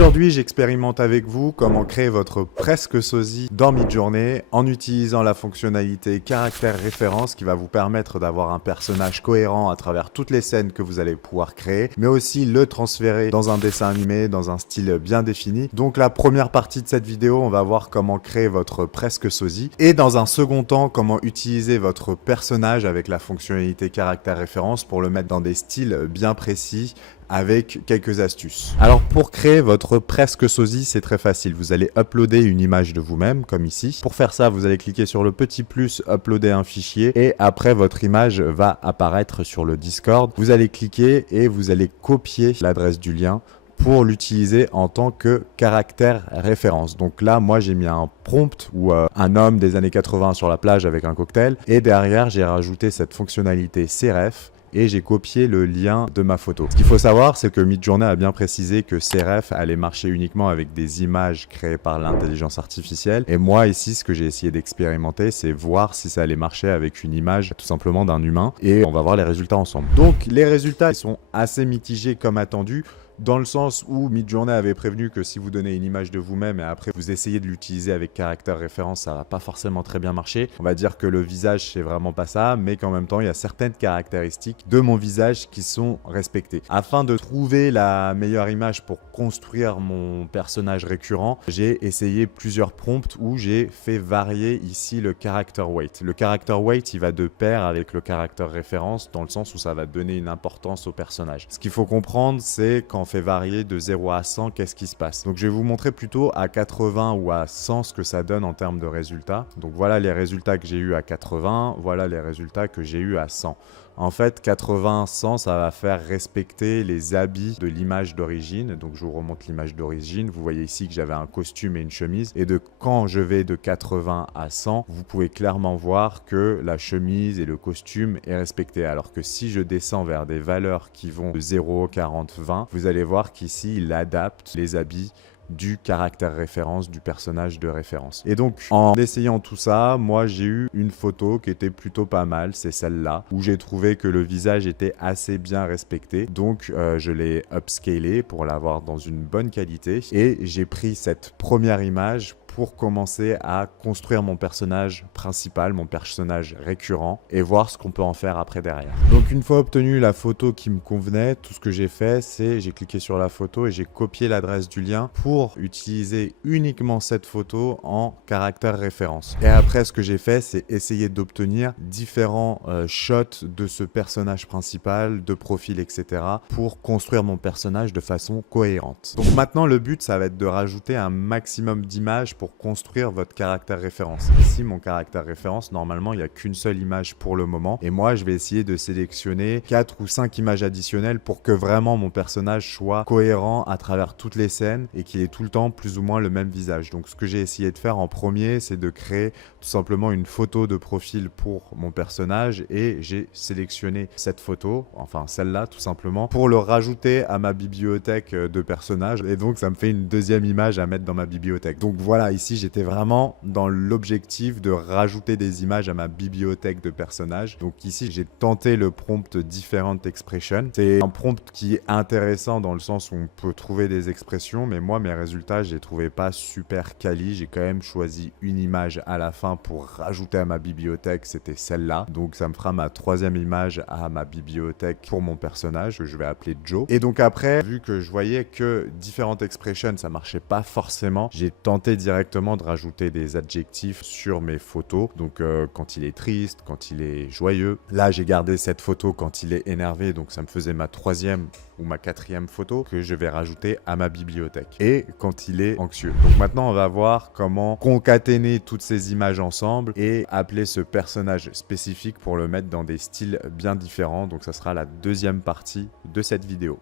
Aujourd'hui, j'expérimente avec vous comment créer votre presque sosie dans Midjourney en utilisant la fonctionnalité caractère référence qui va vous permettre d'avoir un personnage cohérent à travers toutes les scènes que vous allez pouvoir créer, mais aussi le transférer dans un dessin animé, dans un style bien défini. Donc la première partie de cette vidéo, on va voir comment créer votre presque sosie et dans un second temps, comment utiliser votre personnage avec la fonctionnalité caractère référence pour le mettre dans des styles bien précis avec quelques astuces. Alors pour créer votre presque sosie, c'est très facile. Vous allez uploader une image de vous-même, comme ici. Pour faire ça, vous allez cliquer sur le petit plus, uploader un fichier, et après votre image va apparaître sur le Discord. Vous allez cliquer et vous allez copier l'adresse du lien pour l'utiliser en tant que caractère référence. Donc là, moi, j'ai mis un prompt ou un homme des années 80 sur la plage avec un cocktail, et derrière, j'ai rajouté cette fonctionnalité CREF, et j'ai copié le lien de ma photo. Ce qu'il faut savoir, c'est que Midjourney a bien précisé que CREF allait marcher uniquement avec des images créées par l'intelligence artificielle. Et moi, ici, ce que j'ai essayé d'expérimenter, c'est voir si ça allait marcher avec une image tout simplement d'un humain. Et on va voir les résultats ensemble. Donc, les résultats sont assez mitigés comme attendu, dans le sens où Midjourney avait prévenu que si vous donnez une image de vous-même et après vous essayez de l'utiliser avec caractère référence, ça va pas forcément très bien marcher. On va dire que le visage, c'est vraiment pas ça, mais qu'en même temps, il y a certaines caractéristiques de mon visage qui sont respectées. Afin de trouver la meilleure image pour construire mon personnage récurrent, j'ai essayé plusieurs prompts où j'ai fait varier ici le character weight. Le character weight, il va de pair avec le caractère référence dans le sens où ça va donner une importance au personnage. Ce qu'il faut comprendre, c'est qu'en fait varier de 0 à 100, qu'est-ce qui se passe. Donc je vais vous montrer plutôt à 80 ou à 100 ce que ça donne en termes de résultats. Donc voilà les résultats que j'ai eu à 80, voilà les résultats que j'ai eu à 100. En fait, 80, 100, ça va faire respecter les habits de l'image d'origine. Donc je vous remonte l'image d'origine. Vous voyez ici que j'avais un costume et une chemise. Et quand je vais de 80 à 100, vous pouvez clairement voir que la chemise et le costume est respecté. Alors que si je descends vers des valeurs qui vont de 0, 40, 20, vous allez voir qu'ici, il adapte les habits du caractère référence du personnage de référence. Et donc en essayant tout ça, moi j'ai eu une photo qui était plutôt pas mal, c'est celle-là, où j'ai trouvé que le visage était assez bien respecté. Donc je l'ai upscalé pour l'avoir dans une bonne qualité et j'ai pris cette première image pour commencer à construire mon personnage principal, mon personnage récurrent et voir ce qu'on peut en faire après derrière. Donc une fois obtenu la photo qui me convenait, tout ce que j'ai fait, c'est j'ai cliqué sur la photo et j'ai copié l'adresse du lien pour utiliser uniquement cette photo en caractère référence. Et après, ce que j'ai fait, c'est essayer d'obtenir différents shots de ce personnage principal, de profil, etc. pour construire mon personnage de façon cohérente. Donc maintenant, le but, ça va être de rajouter un maximum d'images pour construire votre caractère référence. Ici, mon caractère référence, normalement, il n'y a qu'une seule image pour le moment. Et moi, je vais essayer de sélectionner 4 ou 5 images additionnelles pour que vraiment mon personnage soit cohérent à travers toutes les scènes et qu'il ait tout le temps plus ou moins le même visage. Donc, ce que j'ai essayé de faire en premier, c'est de créer tout simplement une photo de profil pour mon personnage et j'ai sélectionné cette photo, enfin celle-là tout simplement, pour le rajouter à ma bibliothèque de personnages. Et donc, ça me fait une deuxième image à mettre dans ma bibliothèque. Donc voilà, ici j'étais vraiment dans l'objectif de rajouter des images à ma bibliothèque de personnages. Donc ici j'ai tenté le prompt Different Expression. C'est un prompt qui est intéressant dans le sens où on peut trouver des expressions, mais moi mes résultats je les trouvais pas super quali. J'ai quand même choisi une image à la fin pour rajouter à ma bibliothèque, c'était celle-là. Donc ça me fera ma troisième image à ma bibliothèque pour mon personnage que je vais appeler Joe. Et donc après, vu que je voyais que Different Expression ça marchait pas forcément, j'ai tenté directement de rajouter des adjectifs sur mes photos. Donc quand il est triste, quand il est joyeux. Là, j'ai gardé cette photo quand il est énervé. Donc ça me faisait ma troisième ou ma quatrième photo que je vais rajouter à ma bibliothèque. Et quand il est anxieux. Donc maintenant, on va voir comment concaténer toutes ces images ensemble et appeler ce personnage spécifique pour le mettre dans des styles bien différents. Donc ça sera la deuxième partie de cette vidéo.